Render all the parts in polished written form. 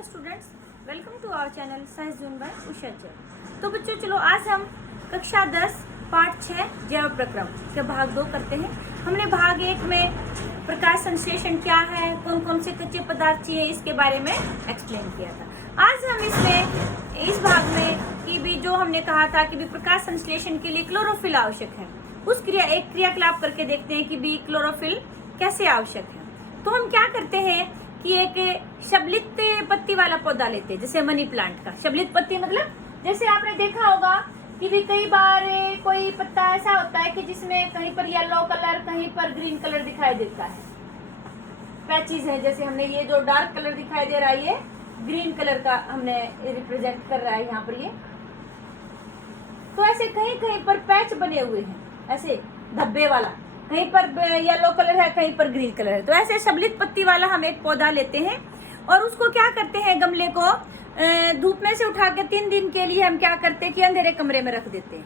Hello students, welcome to our channel science zone by Usha Jain. तो बच्चों चलो आज हम कक्षा 10 पाठ 6 जैव प्रक्रम के भाग 2 करते हैं। हमने भाग 1 में प्रकाश संश्लेषण क्या है, कौन कौन से कच्चे पदार्थ चाहिए, इसके बारे में एक्सप्लेन किया था। आज हम इस भाग में कि भी जो हमने कहा था कि भी प्रकाश संश्लेषण के लिए क्लोरोफिल आवश्यक है, उस क्रियाकलाप करके देखते हैं कि भी क्लोरोफिल कैसे आवश्यक है। तो हम क्या करते हैं कि एक शबलित पत्ती वाला पौधा लेते हैं, जैसे मनी प्लांट का शबलित पत्ती, मतलब जैसे आपने देखा होगा कि भी कई बार कोई पत्ता ऐसा होता है कि जिसमें कहीं पर येलो कलर, कहीं पर ग्रीन कलर दिखाई देता है। पैचेस है, जैसे हमने ये जो डार्क कलर दिखाई दे रहा है ये ग्रीन कलर का हमने रिप्रेजेंट कर रहा है यहाँ पर ये। तो ऐसे कहीं कहीं पर पैच बने हुए हैं, ऐसे धब्बे वाला, कहीं पर येलो कलर है, कहीं पर ग्रीन कलर है। तो ऐसे शबलित पत्ती वाला हम एक पौधा लेते हैं और उसको क्या करते हैं, गमले को धूप में से उठा के 3 दिन के लिए हम क्या करते हैं कि अंधेरे कमरे में रख देते हैं।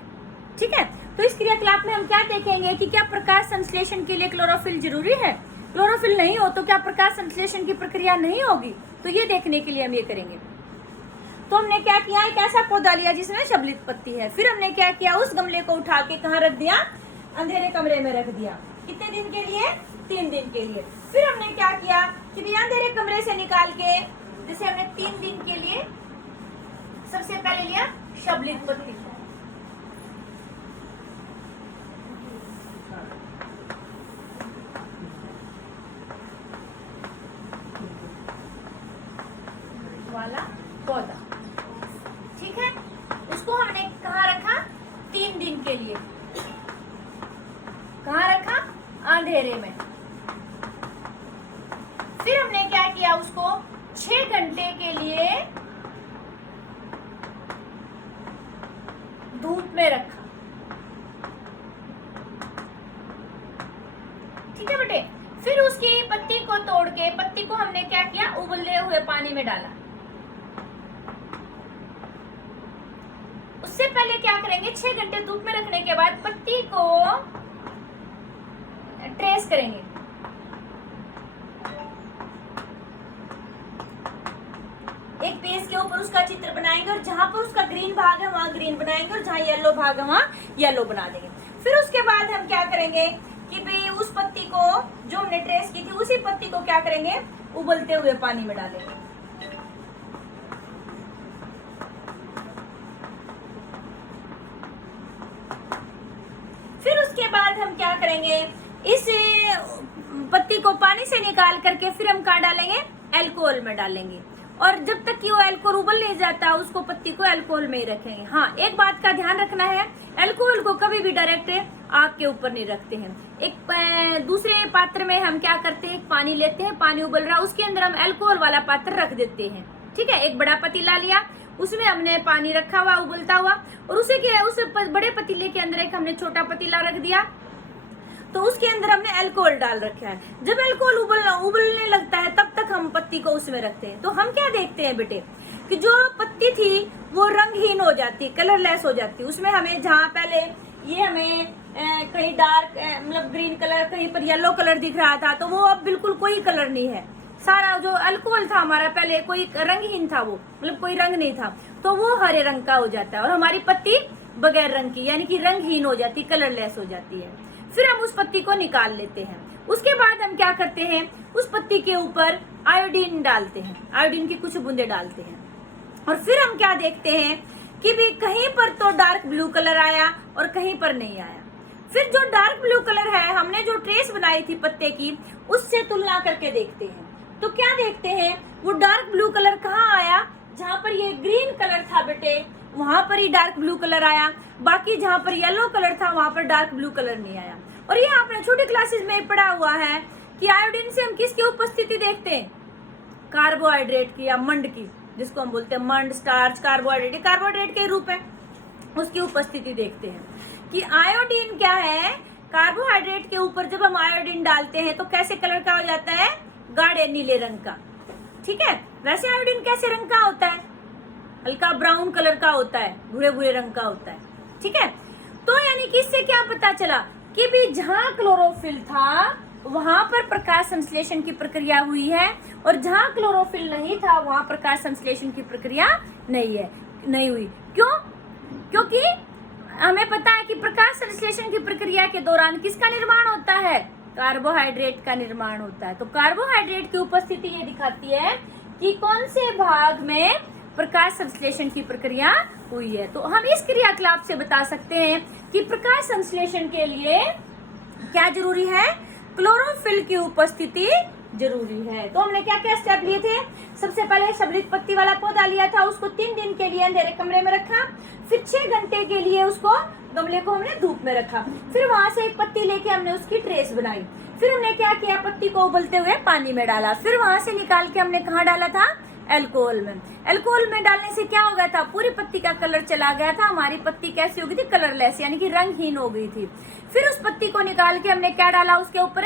ठीक है, तो इस क्रियाकलाप में हम क्या देखेंगे कि क्या प्रकाश संश्लेषण के लिए क्लोरोफिल जरूरी है। क्लोरोफिल नहीं हो तो क्या प्रकाश संश्लेषण की प्रक्रिया नहीं होगी, तो ये देखने के लिए हम ये करेंगे। तो हमने क्या किया, एक ऐसा पौधा लिया जिसमें शबलित पत्ती है, फिर हमने क्या किया, उस गमले को उठा के कहाँ रख दिया, अंधेरे कमरे में रख दिया। कितने दिन के लिए, 3 दिन के लिए। फिर हमने क्या किया कि भी अंधेरे कमरे से निकाल के, जैसे हमने 3 दिन के लिए सबसे पहले लिया शबलित पत्ती, वाला पौधा। ठीक है, उसको हमने कहाँ रखा, 3 दिन के लिए। कहाँ रखा, अंधेरे में। फिर हमने क्या किया, उसको 6 घंटे के लिए धूप में रखा। ठीक है बेटे, फिर उसकी पत्ती को तोड़ के, पत्ती को हमने क्या किया, उबलते हुए पानी में डाला। उससे पहले क्या करेंगे, 6 घंटे धूप में रखने के बाद पत्ती को ट्रेस करेंगे। एक पेज के ऊपर उसका चित्र बनाएंगे और जहां पर उसका ग्रीन भाग है वहां ग्रीन बनाएंगे और जहां येलो भाग है वहां येलो बना देंगे। फिर उसके बाद हम क्या करेंगे कि भाई उस पत्ती को जो हमने ट्रेस की थी, उसी पत्ती को क्या करेंगे, उबलते हुए पानी में डालेंगे। फिर उसके बाद हम क्या करेंगे, इस पत्ती को पानी से निकाल करके फिर हम कहाँ डालेंगे, अल्कोहल में डालेंगे। और जब तक कि वो अल्कोहल उबल नहीं जाता, उसको पत्ती को अल्कोहल में ही रखेंगे। हाँ, एक बात का ध्यान रखना है, अल्कोहल को कभी भी डायरेक्ट आग के ऊपर नहीं रखते हैं। एक दूसरे पात्र में हम क्या करते हैं, पानी लेते हैं, पानी उबल रहा, उसके अंदर हम अल्कोहल वाला पात्र रख देते हैं। ठीक है, एक बड़ा पतीला लिया, उसमें हमने पानी रखा हुआ उबलता हुआ, और उस बड़े पतीले के अंदर एक हमने छोटा पतीला रख दिया, तो उसके अंदर हमने अल्कोहल डाल रखा है। जब अल्कोहल उबलने लगता है तब तक हम पत्ती को उसमें रखते हैं। तो हम क्या देखते हैं बेटे कि जो पत्ती थी वो रंगहीन हो जाती, कलरलेस हो जाती। उसमें हमें जहाँ पहले ये हमें कहीं डार्क मतलब ग्रीन कलर, कहीं पर येलो कलर दिख रहा था, तो वो अब बिल्कुल कोई कलर नहीं है। सारा जो अल्कोहल था हमारा पहले कोई रंगहीन था, वो मतलब कोई रंग नहीं था, तो वो हरे रंग का हो जाता है और हमारी पत्ती बगैर रंग की यानी कि रंगहीन हो जाती, कलरलेस हो जाती है। फिर हम उस पत्ती को निकाल लेते हैं। उसके बाद हम क्या करते हैं, उस पत्ती के ऊपर आयोडीन डालते हैं, आयोडीन की कुछ बूंदे डालते हैं। और फिर हम क्या देखते हैं कि भी कहीं पर तो डार्क ब्लू कलर आया और कहीं पर नहीं आया। फिर जो डार्क ब्लू कलर है, हमने जो ट्रेस बनाई थी पत्ते की, उससे तुलना करके देखते हैं। तो क्या देखते हैं, वो डार्क ब्लू कलर कहाँ आया, जहां पर ये ग्रीन कलर था बेटे वहां पर ही डार्क ब्लू कलर आया, बाकी जहां पर येलो कलर था वहां पर डार्क ब्लू कलर नहीं आया। और ये आपने छोटी क्लासेस में पढ़ा हुआ है कि आयोडीन से हम किसकी उपस्थिति देखते हैं, कार्बोहाइड्रेट की या मंड की, जिसको हम बोलते हैं मंड, स्टार्च, कार्बोहाइड्रेट, कार्बोहाइड्रेट के रूप है, उसकी उपस्थिति देखते हैं कि आयोडीन क्या है। कार्बोहाइड्रेट के ऊपर जब हम आयोडीन डालते हैं तो कैसे कलर का हो जाता है, गाढ़े नीले रंग का। ठीक है, वैसे आयोडीन कैसे रंग का होता है, हल्का ब्राउन कलर का होता है, भूरे भूरे रंग का होता है। ठीक है, तो यानी कि इससे क्या पता चला कि भी जहां क्लोरोफिल था वहां पर प्रकाश संश्लेषण की प्रक्रिया हुई है, और जहां क्लोरोफिल नहीं था वहां प्रकाश संश्लेषण की प्रक्रिया नहीं हुई। क्यों? क्योंकि हमें पता है कि प्रकाश संश्लेषण की प्रक्रिया के दौरान किसका निर्माण होता है? कार्बोहाइड्रेट का निर्माण होता है। तो कार्बोहाइड्रेट की उपस्थिति ये दिखाती है कि कौन से भाग में प्रकाश संश्लेषण की प्रक्रिया हुई है। तो हम इस क्रियाकलाप से बता सकते हैं कि प्रकाश संश्लेषण के लिए क्या जरूरी है? क्लोरोफिल की उपस्थिति जरूरी है। तो हमने क्या क्या स्टेप लिए थे? सबसे पहले शबलित पत्ती वाला पौधा लिया था, उसको 3 दिन के लिए अंधेरे कमरे में रखा, फिर 6 घंटे के लिए उसको गमले को हमने धूप में रखा, फिर वहां से एक पत्ती लेके हमने उसकी ट्रेस बनाई, फिर हमने क्या किया? पत्ती को उबलते हुए पानी में डाला, फिर वहां से निकाल के हमने कहाँ डाला था? अल्कोहल में। अल्कोहल में डालने से क्या हो गया था? पूरी पत्ती का कलर चला गया था। हमारी पत्ती कैसी हो गई थी? कलरलेस, यानी कि रंगहीन हो गई थी। फिर उस पत्ती को निकाल के हमने क्या डाला? उसके ऊपर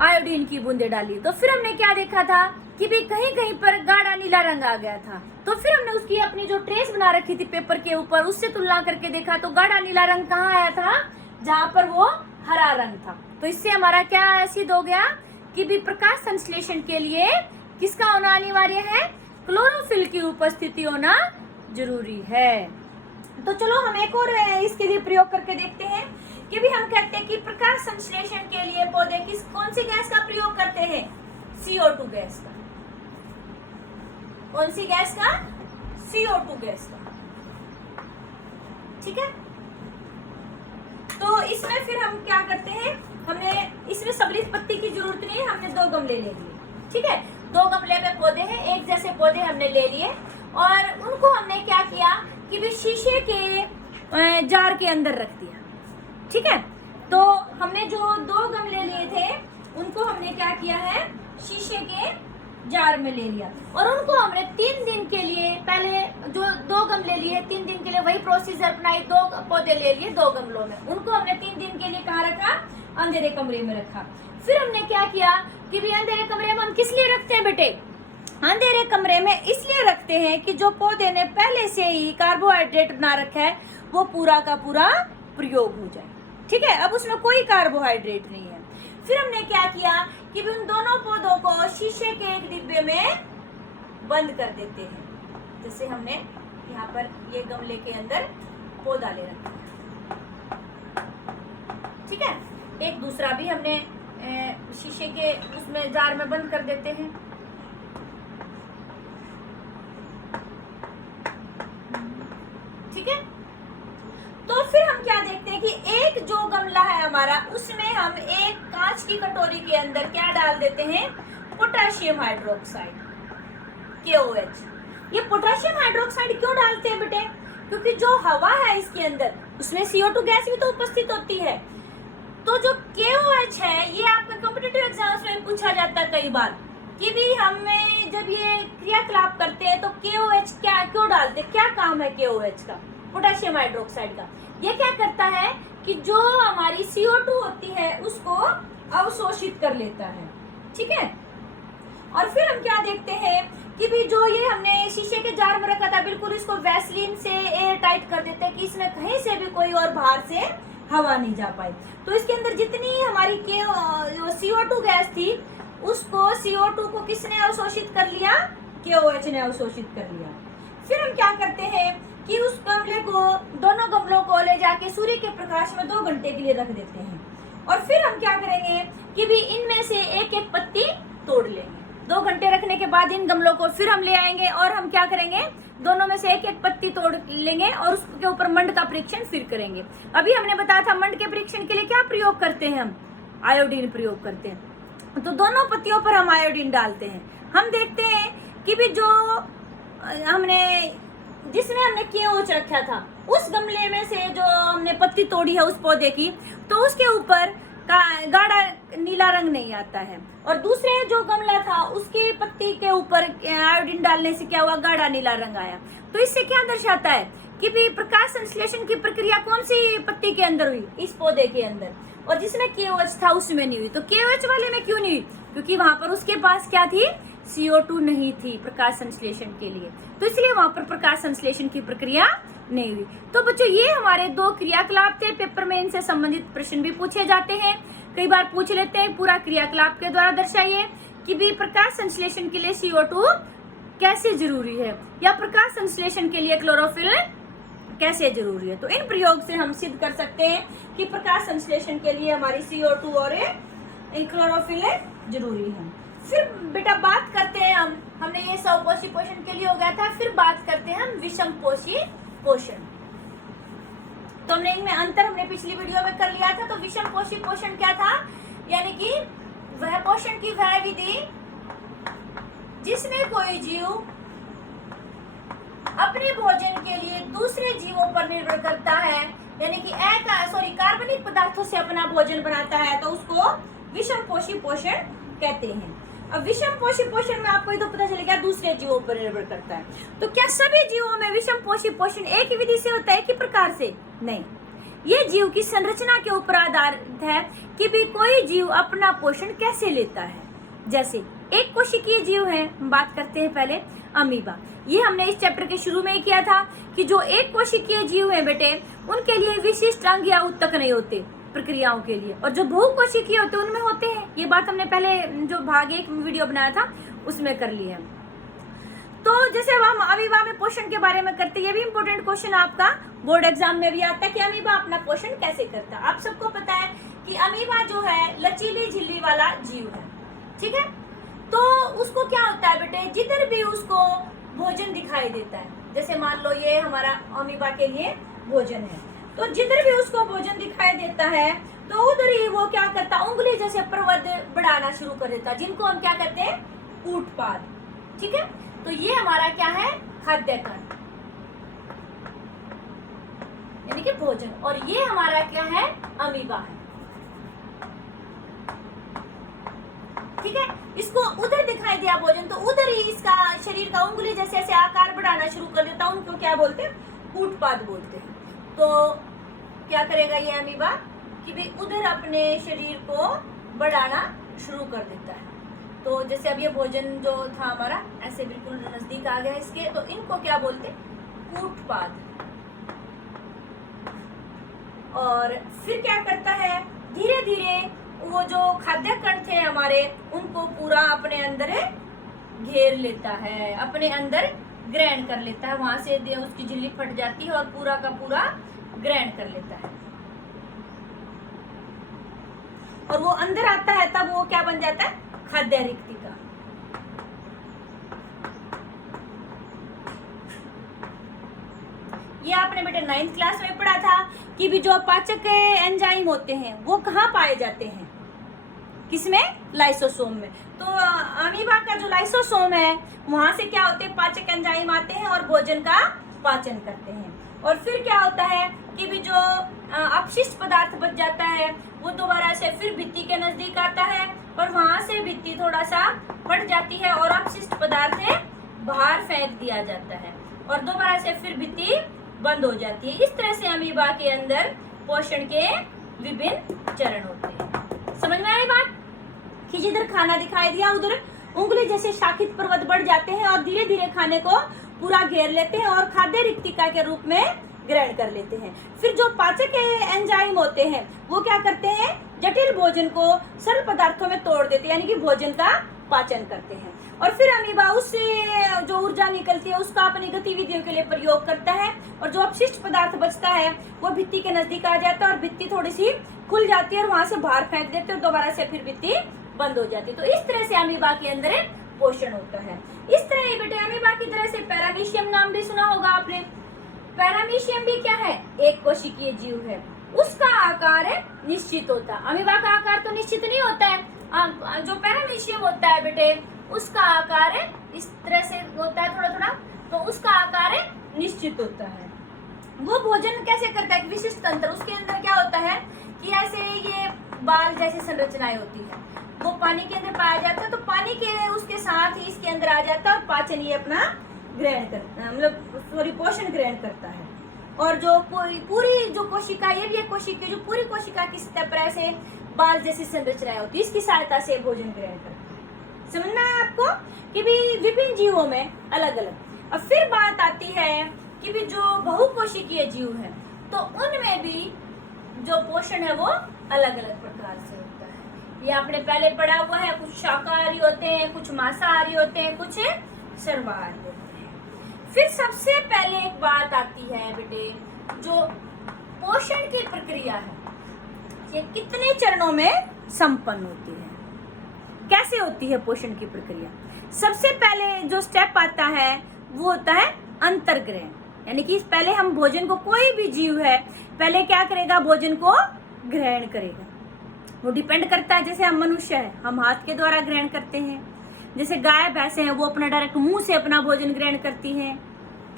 आयोडीन की बूंदे डाली। तो फिर हमने क्या देखा था कि भी कहीं कहीं पर गाढ़ा नीला रंग आ गया था। तो फिर हमने उसकी अपनी जो ट्रेस बना रखी थी पेपर के ऊपर, उससे तुलना करके देखा तो गाढ़ा नीला रंग कहाँ आया था? जहां पर वो हरा रंग था। तो इससे हमारा क्या सिद्ध हो गया कि भी प्रकाश संश्लेषण के लिए किसका होना अनिवार्य है? क्लोरोफिल की उपस्थिति होना जरूरी है। तो चलो हम एक और इसके लिए प्रयोग करके देखते हैं कि भी हम कहते हैं कि प्रकाश संश्लेषण के लिए पौधे कौन सी गैस का प्रयोग करते हैं? CO2 गैस का। कौन सी गैस का? CO2 गैस का। ठीक है। तो इसमें फिर हम क्या करते हैं? हमने इसमें सबलित पत्ती की जरूरत नहीं है, हमने 2 गमले ले लिए। ठीक है, 2 गमले में पौधे हैं, एक जैसे पौधे हमने ले लिए और उनको हमने क्या किया कि भी शीशे के जार के अंदर रख दिया। ठीक है, तो हमने जो 2 गमले लिए थे उनको हमने क्या किया है? शीशे के जार में ले लिया और उनको हमने 3 दिन के लिए, पहले जो 2 गमले लिए 3 दिन के लिए वही प्रोसीजर अपनाई, 2 पौधे ले लिए 2 गमलों में, उनको हमने 3 दिन के लिए कहाँ रखा? अंधेरे कमरे में रखा। फिर हमने क्या किया कि भी अंधेरे कमरे में हम किस लिए रखते हैं बेटे? अंधेरे कमरे में इसलिए रखते हैं कि जो पौधे ने पहले से ही कार्बोहाइड्रेट बना रखा है वो पूरा का पूरा प्रयोग हो जाए। ठीक है, अब उसमें कोई कार्बोहाइड्रेट नहीं है। फिर हमने क्या किया कि उन दोनों पौधों को शीशे के एक डिब्बे में बंद कर देते हैं। जैसे हमने यहाँ पर ये गमले के अंदर पौधा ले रखा है। ठीक है, एक दूसरा भी हमने शीशे के उसमें जार में बंद कर देते हैं। ठीक है, तो फिर हम क्या देखते हैं कि एक जो गमला है हमारा उसमें हम एक कांच की कटोरी के अंदर क्या डाल देते हैं? Potassium hydroxide, KOH। ये पोटेशियम हाइड्रोक्साइड क्यों डालते हैं बेटे? क्योंकि जो हवा है इसके अंदर उसमें CO2 गैस भी तो उपस्थित होती है। तो जो KOH है ये आपके कॉम्पिटिटिव एग्जाम्स में पूछा जाता है कई बार कि भी हमें जब ये क्रियाकलाप करते हैं तो KOH क्या क्यों डालते? क्या काम है KOH का, पोटेशियम हाइड्रोक्साइड का? ये क्या करता है कि जो हमारी CO2 होती है उसको अवशोषित कर लेता है। ठीक है, और फिर हम क्या देखते हैं कि भी जो ये हमने शीशे के जार में रखा था बिल्कुल इसको वैसलीन से एयर टाइट कर देते हैं कि इसमें कहीं से भी कोई और बाहर से हवा नहीं जा पाई। तो इसके अंदर जितनी हमारी CO2 गैस थी उसको CO2 को किसने अवशोषित कर लिया? KOH ने अवशोषित कर लिया। फिर हम क्या करते हैं कि उस गमले को, दोनों गमलों को ले जाके सूर्य के प्रकाश में 2 घंटे के लिए रख देते हैं और फिर हम क्या करेंगे कि भी इनमें से एक एक पत्ती तोड़ लेंगे। 2 घंटे रखने के बाद इन गमलों को फिर हम ले आएंगे और हम क्या करेंगे? दोनों में से एक एक पत्ती तोड़ लेंगे और उसके ऊपर मंड का परीक्षण फिर करेंगे। अभी हमने बताया था मंड के परीक्षण के लिए क्या प्रयोग करते हैं? हम आयोडीन प्रयोग करते हैं। तो दोनों पत्तियों पर हम आयोडीन डालते हैं। हम देखते हैं कि भी जो हमने जिसमें हमने KOH रखा था उस गमले में से जो हमने पत्ती तोड़ी है उस पौधे की, तो उसके ऊपर गाढ़ा नीला रंग नहीं आता है और दूसरे जो गमला था उसके पत्ती के ऊपर आयोडीन डालने से क्या हुआ? गाढ़ा नीला रंग आया। तो इससे क्या दर्शाता है कि भी प्रकाश संश्लेषण की प्रक्रिया कौन सी पत्ती के अंदर हुई? इस पौधे के अंदर, और जिसमें KOH था उसमें नहीं हुई। तो KOH वाले में क्यों नहीं हुई? क्योंकि वहां पर उसके पास क्या थी? CO2 नहीं थी प्रकाश संश्लेषण के लिए, तो इसलिए वहां पर प्रकाश संश्लेषण की प्रक्रिया नहीं हुई। तो बच्चों ये हमारे 2 क्रियाकलाप थे। पेपर में इनसे संबंधित प्रश्न भी पूछे जाते हैं। कई बार पूछ लेते हैं पूरा क्रियाकलाप के द्वारा दर्शाइए कि भी प्रकाश संश्लेषण के लिए CO2 कैसे जरूरी है, या प्रकाश संश्लेषण के लिए क्लोरोफिल कैसे जरूरी है। तो इन प्रयोग से हम सिद्ध कर सकते हैं कि प्रकाश संश्लेषण के लिए हमारी CO2 और क्लोरोफिल जरूरी है। फिर बेटा बात करते हैं हमने ये स्वपोषी पोषण के लिए हो गया था, फिर बात करते हैं हम विषम पोषी पोषण। तो हमने इनमें अंतर हमने पिछली वीडियो में कर लिया था। तो विषम पोषी पोषण क्या था, यानी कि वह पोषण की वह विधि जिसमें कोई जीव अपने भोजन के लिए दूसरे जीवों पर निर्भर करता है, यानी कि कार्बनिक पदार्थों से अपना भोजन बनाता है, तो उसको विषम पोषी पोषण कहते हैं। अब विषम पोषी पोषण में आपको ये तो पता चलेगा दूसरे जीवों पर निर्भर करता है। तो क्या सभी जीवों में विषम पोषी पोषण एक ही विधि से होता है, एक ही प्रकार से? नहीं, ये जीव की संरचना के ऊपर आधारित है कि भी कोई जीव अपना पोषण कैसे लेता है। जैसे एक कोशिकीय जीव है, हम बात करते हैं पहले अमीबा। ये हमने इस चैप्टर के शुरू में ही किया था कि जो एक कोशिकीय जीव है बेटे, उनके लिए विशिष्ट अंग या ऊतक नहीं होते प्रक्रियाओं के लिए, और जो बहुकोशिकीय होते हैं उनमें होते हैं। ये बात हमने पहले जो भाग 1 वीडियो बनाया था उसमें कर ली है। तो जैसे हम अमीबा में पोषण के बारे में करते हैं, ये भी इम्पोर्टेंट क्वेश्चन आपका बोर्ड एग्जाम में भी आता है कि अमीबा अपना पोषण कैसे करता है। आप सबको पता है कि अमीबा जो है लचीली झिल्ली वाला जीव है, ठीक है। तो उसको क्या होता है बेटे, जिधर भी उसको भोजन दिखाई देता है, जैसे मान लो ये हमारा अमीबा के लिए भोजन है, तो जिधर भी उसको भोजन दिखाई देता है तो उधर ही वो क्या करता है, उंगली जैसे प्रवृत्त बढ़ाना शुरू कर देता है, जिनको हम क्या कहते हैं, कूटपाद, ठीक है। तो ये हमारा क्या है, खाद्य कण, यानी कि भोजन, और ये हमारा क्या है, अमीबा है, ठीक है। इसको उधर दिखाई दिया भोजन तो उधर ही इसका शरीर का उंगली जैसे ऐसे आकार बढ़ाना शुरू कर देता, उनको क्या बोलते हैं, कूटपाद बोलते हैं। तो क्या करेगा ये अमीबा कि भी उधर अपने शरीर को बढ़ाना शुरू कर देता है। तो जैसे अब ये भोजन जो था हमारा ऐसे बिल्कुल नजदीक आ गया इसके, तो इनको क्या बोलते हैं, कूटपाद। और फिर क्या करता है, धीरे धीरे वो जो खाद्य कण थे हमारे उनको पूरा अपने अंदर घेर लेता है, अपने अंदर ग्रहण कर लेता है, वहां से उसकी झिल्ली फट जाती है और पूरा का पूरा ग्रहण कर लेता है। और वो अंदर आता है तब वो क्या बन जाता है, खाद्य रिक्तिका। ये आपने बेटे 9th क्लास में पढ़ा था कि भी जो पाचक एंजाइम होते हैं वो कहाँ पाए जाते हैं, किसमें, लाइसोसोम में। तो अमीबा का जो लाइसोसोम है वहां से क्या होते हैं, पाचक एंजाइम आते हैं और भोजन का पाचन करते हैं। और फिर क्या होता है कि भी जो अपशिष्ट पदार्थ बच जाता है वो दोबारा से फिर भित्ति के नजदीक आता है और वहां से भित्ति थोड़ा सा फट जाती है और अपशिष्ट पदार्थ बाहर फेंक दिया जाता है और दोबारा से फिर भित्ति बंद हो जाती है। इस तरह से अमीबा के अंदर पोषण के विभिन्न चरण होते हैं। समझ में आई बात कि जिधर खाना दिखाई दिया उधर उंगली जैसे शाखित पर्वत बढ़ जाते हैं और धीरे धीरे खाने को पूरा घेर लेते हैं और खाद्य रिक्तिका के रूप में ग्रहण कर लेते हैं। फिर जो पाचक एंजाइम होते हैं वो क्या करते हैं, जटिल भोजन को सरल पदार्थों में तोड़ देते हैं, यानी कि भोजन का पाचन करते हैं। और फिर अमीबा उससे जो ऊर्जा निकलती है उसका अपनी गतिविधियों के लिए प्रयोग करता है और जो अपशिष्ट पदार्थ बचता है वो भित्ति के नजदीक आ जाता है और भित्ति थोड़ी सी खुल जाती है और वहां से बाहर फेंक देते हैं और दोबारा से फिर भित्ति बंद हो जाती है। तो इस तरह से अमीबा के अंदर पोषण होता है। इस तरह ही बेटे अमीबा की तरह से पैरामीशियम नाम भी सुना होगा आपने। पैरामीशियम भी क्या है, एक कोशिकीय जीव है, उसका आकार निश्चित होता है। अमीबा का आकार तो निश्चित नहीं होता है, जो पैरामीशियम होता है बेटे उसका आकार इस तरह से होता है थोड़ा थोड़ा, तो उसका आकार निश्चित होता है। वो भोजन कैसे करता है, विशिष्ट तंत्र, उसके अंदर क्या होता है कि ऐसे ये बाल जैसी संरचनाएं होती है, वो पानी के अंदर पाया जाता है, तो पानी के उसके साथ ही इसके अंदर आ जाता है और पाचन ये अपना ग्रहण करता है, मतलब पोषण ग्रहण करता है। और जो पूरी जो कोशिका, ये भी एक कोशिका, जो पूरी कोशिका की सतह पर ऐसे बाल जैसी संरचनाएं होती है, इसकी सहायता से भोजन ग्रहण करता है। समझ में आया आपको कि भी विभिन्न जीवों में अलग अलग। अब फिर बात आती है कि भी जो बहुकोशिकीय जीव है तो उनमें भी जो पोषण है वो अलग अलग प्रकार से होता है। ये आपने पहले पढ़ा हुआ है, कुछ शाकाहारी होते हैं, कुछ मांसाहारी होते हैं, कुछ सर्वाहारी होते हैं। फिर सबसे पहले एक बात आती है बेटे, जो पोषण की प्रक्रिया है ये कितने चरणों में संपन्न होती है, कैसे होती है पोषण की प्रक्रिया। सबसे पहले जो स्टेप आता है वो होता है अंतर्ग्रहण, यानी कि पहले हम भोजन को, कोई भी जीव है पहले क्या करेगा, भोजन को ग्रहण करेगा। वो डिपेंड करता है, जैसे हम मनुष्य है हम हाथ के द्वारा ग्रहण करते हैं, जैसे गाय भैंसे हैं वो अपना डायरेक्ट मुंह से अपना भोजन ग्रहण करती हैं,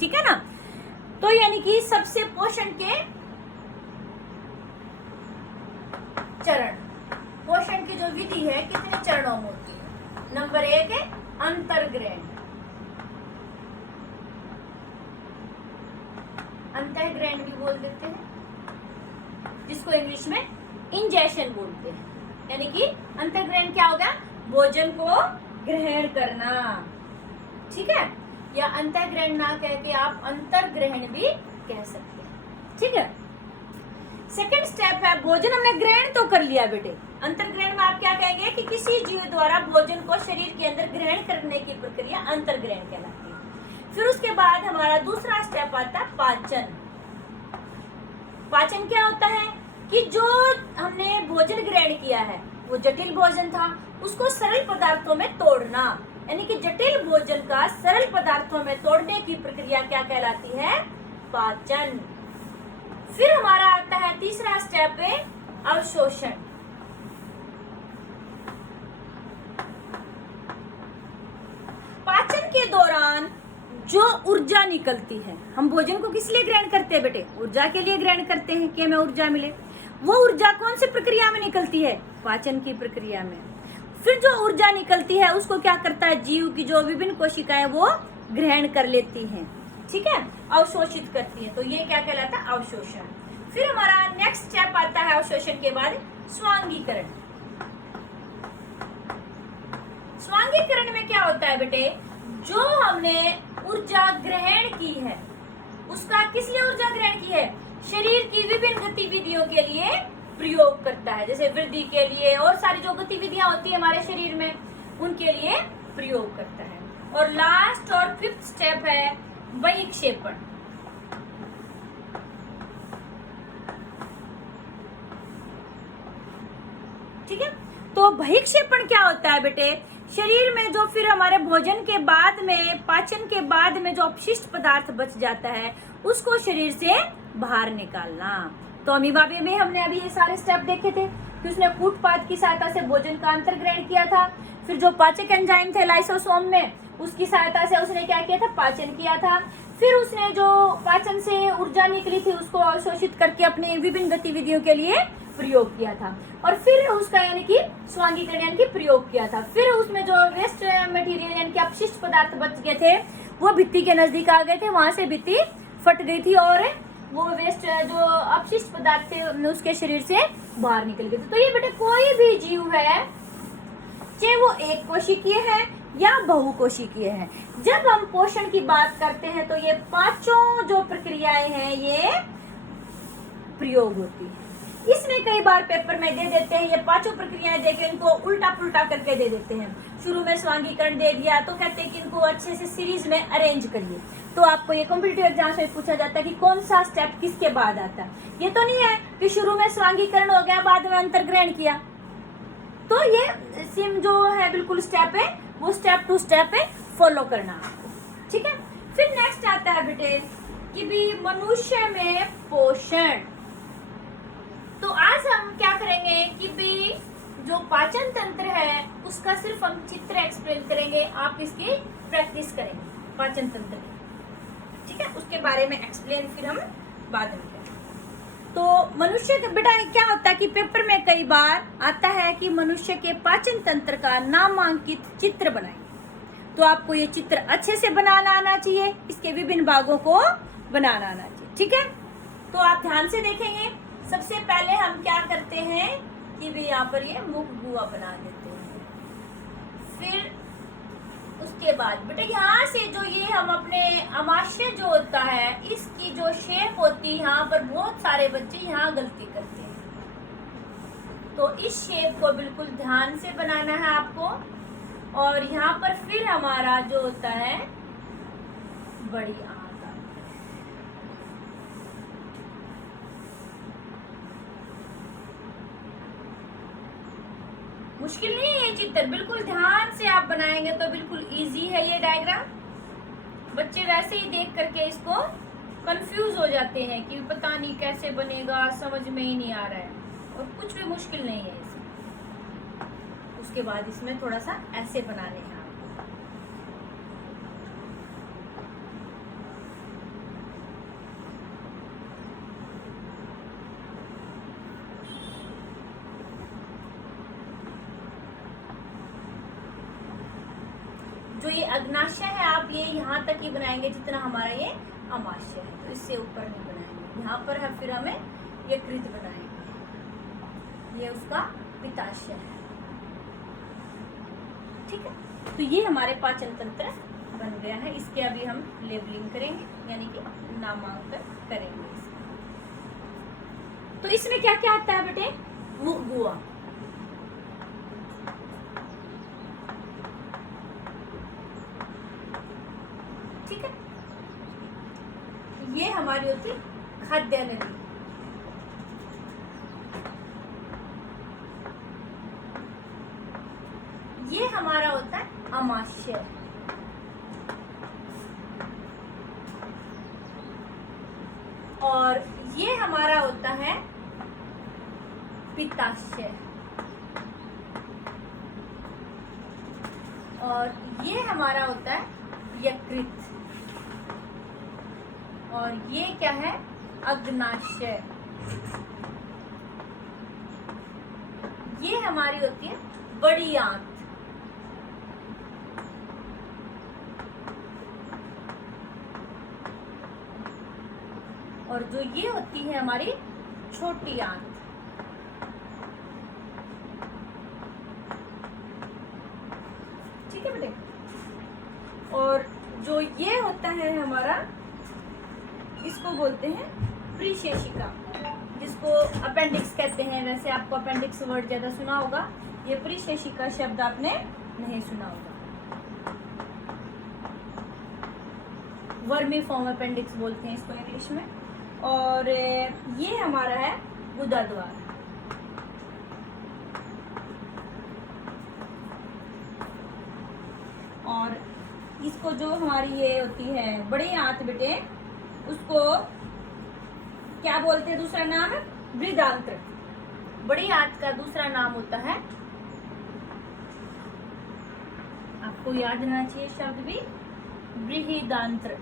ठीक है ना। तो यानी कि सबसे पोषण के चरण, पोषण की जो विधि है कितने चरणों में होती है। नंबर 1 है अंतर्ग्रहण, अंतःग्रहण भी बोल देते हैं, जिसको इंग्लिश में इंजेशन बोलते हैं। यानी कि अंतःग्रहण क्या होगा, भोजन को ग्रहण करना, ठीक है, या अंतःग्रहण ना कह के आप अंतर्ग्रहण भी कह सकते हैं, ठीक है। सेकंड स्टेप है, भोजन हमने ग्रहण तो कर लिया बेटे, अंतर्ग्रहण में आप क्या कहेंगे कि किसी जीव द्वारा भोजन को शरीर के अंदर ग्रहण करने की प्रक्रिया अंतर्ग्रहण कहलाती है। फिर उसके बाद हमारा दूसरा स्टेप आता है पाचन। पाचन क्या होता है कि जो हमने भोजन ग्रहण किया है वो जटिल भोजन था, उसको सरल पदार्थों में तोड़ना, यानी कि जटिल भोजन का सरल पदार्थों में तोड़ने की प्रक्रिया क्या कहलाती है, पाचन। फिर हमारा आता है तीसरा स्टेप है अवशोषण। पाचन के दौरान जो ऊर्जा निकलती है, हम भोजन को किस लिए ग्रहण करते हैं बेटे, ऊर्जा के लिए ग्रहण करते हैं कि हमें ऊर्जा मिले। वो ऊर्जा कौन सी प्रक्रिया में निकलती है, पाचन की प्रक्रिया में। फिर जो ऊर्जा निकलती है उसको क्या करता है, जीव की जो विभिन्न कोशिकाएं वो ग्रहण कर लेती हैं, ठीक है, अवशोषित करती है। तो ये क्या कहलाता है, अवशोषण। फिर हमारा नेक्स्ट स्टेप आता है अवशोषण के बाद स्वांगीकरण। स्वांगीकरण में क्या होता है बेटे, जो हमने ऊर्जा ग्रहण की है उसका किस लिए ऊर्जा ग्रहण की है, शरीर की विभिन्न गतिविधियों के लिए प्रयोग करता है, जैसे वृद्धि के लिए और सारी जो गतिविधियां होती है हमारे शरीर में उनके लिए प्रयोग करता है। और लास्ट और फिफ्थ स्टेप है बहिक्षेपण। ठीक है, तो बहिक्षेपण क्या होता है बेटे, शरीर में जो फिर हमारे भोजन के बाद में, पाचन के बाद में जो अपशिष्ट पदार्थ बच जाता है उसको शरीर से बाहर निकालना। तो अमीबा में हमने अभी ये सारे स्टेप देखे थे कि उसने कूटपाद की सहायता से भोजन का अंतर्ग्रहण किया था। फिर जो पाचक एंजाइम थे लाइसोसोम में, उसकी सहायता से उसने क्या किया था, पाचन किया था। फिर उसने जो पाचन से ऊर्जा निकली थी उसको अवशोषित करके अपने विभिन्न गतिविधियों के लिए प्रयोग किया था। और फिर उसका यानी कि स्वांगीकरण यानी कि प्रयोग किया था। फिर उसमें जो वेस्ट मटेरियल यानी कि अपशिष्ट पदार्थ बच गए थे वो भित्ति के नजदीक आ गए थे, वहां से भित्ति फट गई थी और वो वेस्ट जो अपशिष्ट पदार्थ थे उसके शरीर से बाहर निकल गए थे। तो ये बेटे कोई भी जीव है, चाहे वो एक कोशिकीय है या बहुकोशिकीय है, जब हम पोषण की बात करते हैं तो ये पांचों जो प्रक्रियाएं हैं ये प्रयोग होती है। इसमें कई बार पेपर में दे देते हैं ये पांचों प्रक्रियाएं देके इनको उल्टा पुल्टा करके दे देते हैं। शुरू में स्वांगीकरण दे दिया तो कहते हैं कि इनको अच्छे से सीरीज में अरेंज करिए। तो आपको ये कॉम्पिटिटिव एग्जाम में पूछा जाता है कि कौन सा स्टेप किसके बाद आता है। ये तो नहीं है कि शुरू में स्वांगीकरण हो गया बाद में अंतर्ग्रहण किया। तो ये सिम जो है बिल्कुल स्टेप है वो स्टेप टू स्टेप है, फॉलो करना, ठीक है। फिर नेक्स्ट आता है बेटे कि भी मनुष्य में पोषण। तो आज हम क्या करेंगे कि भी जो पाचन तंत्र है उसका सिर्फ हम चित्र एक्सप्लेन करेंगे, आप इसकी प्रैक्टिस करेंगे पाचन तंत्र की, ठीक है। उसके बारे में एक्सप्लेन फिर हम बाद में करेंगे। तो मनुष्य का बेटा क्या होता है कि पेपर में कई बार आता है कि मनुष्य के पाचन तंत्र का नामांकित चित्र बनाएं। तो आपको ये चित्र अच्छे से बनाना आना चाहिए, इसके विभिन्न भागों को बनाना आना चाहिए, ठीक है। तो आप ध्यान से देखेंगे। सबसे पहले हम क्या करते हैं कि भी यहाँ पर ये मुख गुहा बना देते हैं। फिर उसके बाद बेटा यहाँ से जो ये हम अपने अमाशय जो होता है इसकी जो शेप होती है, यहाँ पर बहुत सारे बच्चे यहाँ गलती करते हैं। तो इस शेप को बिल्कुल ध्यान से बनाना है आपको। और यहाँ पर फिर हमारा जो होता है बड़ी आंत। मुश्किल नहीं है ये चित्र, बिल्कुल ध्यान से आप बनाएंगे तो बिल्कुल इजी है ये डायग्राम। बच्चे वैसे ही देख करके इसको कंफ्यूज हो जाते हैं कि पता नहीं कैसे बनेगा, समझ में ही नहीं आ रहा है, और कुछ भी मुश्किल नहीं है इसमें। उसके बाद इसमें थोड़ा सा ऐसे बनाने हैं आपको। जो ये अग्नाशय है आप ये यहाँ तक ही बनाएंगे जितना हमारा ये अमाशय है, तो इससे ऊपर नहीं बनाएंगे। यहाँ पर है फिर हमें ये कृत बनाएंगे, ये उसका पित्ताशय है। ठीक है, तो ये हमारे पाचन तंत्र बन गया है। इसके अभी हम लेबलिंग करेंगे, यानी कि नामांकन करेंगे इसका। तो इसमें क्या क्या आता है बेटे? मुखगुआ, ठीक है, ये हमारी होती खाद्य नली, ये हमारा होता है अमाशय, और ये हमारा होता है पित्ताशय, और ये हमारा होता है यकृत, और ये क्या है? अग्नाशय। ये हमारी होती है बड़ी आंत, और जो ये होती है हमारी छोटी आंत। ठीक है बेटे, और जो ये होता है हमारा, इसको बोलते हैं प्रीशेषिका, जिसको अपेंडिक्स कहते हैं। वैसे आपको अपेंडिक्स वर्ड ज्यादा सुना होगा, ये प्रीशेषिका शब्द आपने नहीं सुना होगा। वर्मीफॉर्म अपेंडिक्स बोलते हैं इसको इंग्लिश में। और ये हमारा है गुदाद्वार, और इसको जो हमारी ये होती है बड़ी आंत बेटे, उसको क्या बोलते हैं? दूसरा नाम है बृहदांत्र। बड़ी आंत का दूसरा नाम होता है, आपको याद रहना चाहिए शब्द भी, बृहदांत्र।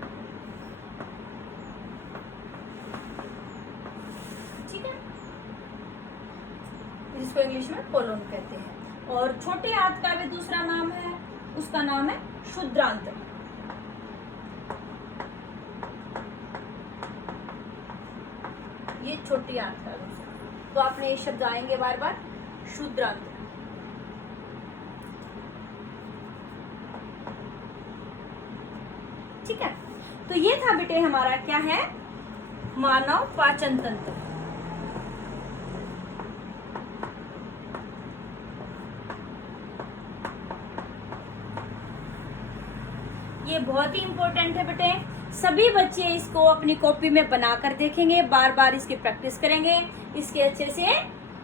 ठीक है, जिसको इंग्लिश में कोलोन कहते हैं। और छोटी आंत का भी दूसरा नाम है, उसका नाम है क्षुद्रांत्र। ये छोटी आंत का दूसरा, तो आपने ये शब्द आएंगे बार बार, क्षुद्रांत्र। ठीक है, तो ये था बेटे हमारा क्या है? मानव पाचन तंत्र। ये बहुत ही इंपॉर्टेंट है बेटे, सभी बच्चे इसको अपनी कॉपी में बनाकर देखेंगे, बार बार इसकी प्रैक्टिस करेंगे, इसके अच्छे से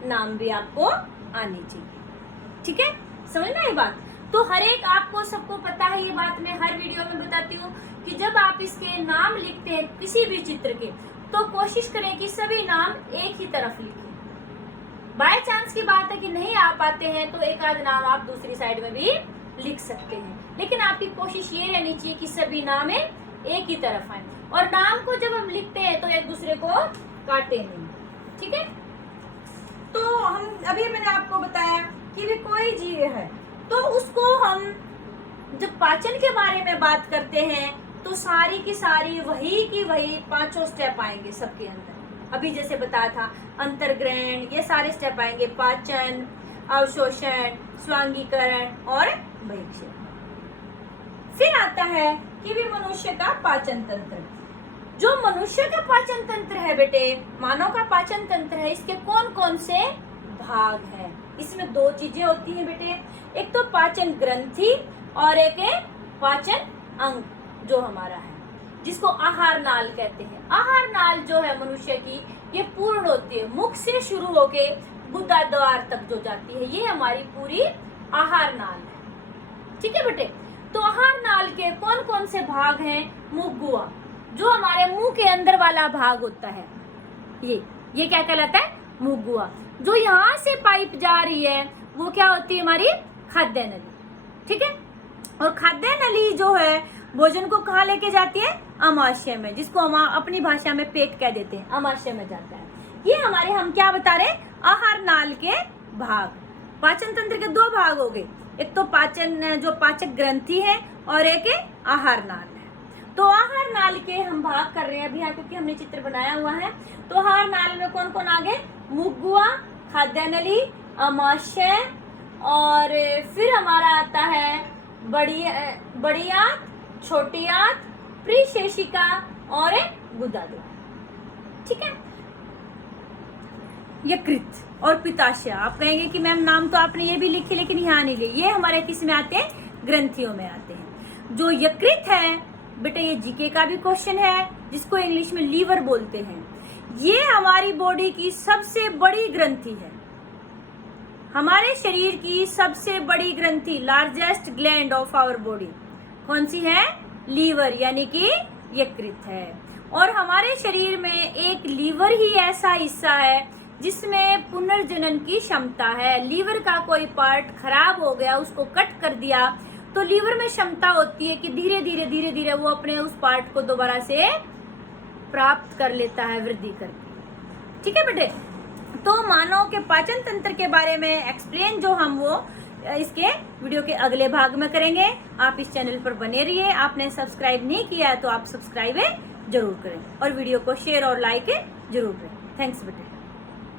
नाम भी आपको आनी चाहिए। ठीक है, समझ में आई बात? तो हर एक आपको सबको पता है ये बात, मैं हर वीडियो में बताती हूँ कि जब आप इसके नाम लिखते हैं किसी भी चित्र के, तो कोशिश करें कि सभी नाम एक ही तरफ लिखें। बाय चांस की बात है कि नहीं आ पाते हैं तो एक आध नाम आप दूसरी साइड में भी लिख सकते हैं, लेकिन आपकी कोशिश ये रहनी चाहिए कि सभी नाम एक ही तरफ आए, और नाम को जब हम लिखते हैं तो एक दूसरे को काटे नहीं। ठीक है, तो हम अभी मैंने आपको बताया कि भी कोई जीव है तो उसको हम जब पाचन के बारे में बात करते हैं तो सारी की सारी वही की वही पांचों स्टेप आएंगे सबके अंदर। अभी जैसे बताया था अंतर्ग्रहण, ये सारे स्टेप आएंगे, पाचन, अवशोषण, स्वांगीकरण और बहिक्षेपण। फिर आता है कि भी मनुष्य का पाचन तंत्र। जो मनुष्य का पाचन तंत्र है बेटे, मानव का पाचन तंत्र है, इसके कौन कौन से भाग है। इसमें दो चीजें होती हैं बेटे, एक तो पाचन ग्रंथि और एक है पाचन अंग जो हमारा है, जिसको आहार नाल कहते हैं। आहार नाल जो है मनुष्य की, ये पूर्ण होती है, मुख से शुरू होके गुदा द्वार तक जो जाती है, ये हमारी पूरी आहार नाल है। ठीक है बेटे, तो आहार नाल के कौन कौन से भाग हैं? मुगुआ, जो हमारे मुंह के अंदर वाला भाग होता है, ये क्या कहलाता है? मुगुआ। जो यहाँ से पाइप जा रही है वो क्या होती है? हमारी खाद्य नली। ठीक है, और खाद्य नली जो है भोजन को कहाँ लेके जाती है? अमाशय में, जिसको हम अपनी भाषा में पेट कह देते हैं, अमाशय में जाता है। ये हमारे, हम क्या बता रहे हैं? आहार नाल के भाग। पाचन तंत्र के दो भाग हो गए, एक तो पाचन जो पाचक ग्रंथि है और एक है आहार नाल है। तो आहार नाल के हम भाग कर रहे हैं अभी यहाँ, क्योंकि हमने चित्र बनाया हुआ है। तो आहार नाल में कौन कौन आ गए? मुगुआ, खाद्य नली, अमाशय, और फिर हमारा आता है बड़ी आंत, छोटी आंत, प्रीशेषिका और गुदा द्वार। ठीक है, यकृत और पित्ताशय। आप कहेंगे कि मैम नाम तो आपने ये भी लिखे लेकिन यहाँ नहीं लिए। ये हमारे किस में आते हैं? ग्रंथियों में आते हैं। जो यकृत है बेटा, ये जीके का भी क्वेश्चन है, जिसको इंग्लिश में लीवर बोलते हैं। ये हमारी बॉडी की सबसे बड़ी ग्रंथि है, हमारे शरीर की सबसे बड़ी ग्रंथि, largest gland of our body कौन सी है? लीवर, यानी कि यकृत है। और हमारे शरीर में एक लीवर ही ऐसा हिस्सा है जिसमें पुनर्जनन की क्षमता है। लीवर का कोई पार्ट खराब हो गया, उसको कट कर दिया, तो लीवर में क्षमता होती है कि धीरे धीरे वो अपने उस पार्ट को दोबारा से प्राप्त कर लेता है, वृद्धि करके। ठीक है बेटे, तो मानव के पाचन तंत्र के बारे में एक्सप्लेन जो हम वो इसके वीडियो के अगले भाग में करेंगे। आप इस चैनल पर बने रहिए। आपने सब्सक्राइब नहीं किया है तो आप सब्सक्राइब जरूर करें और वीडियो को शेयर और लाइक जरूर करें। थैंक्स बेटे।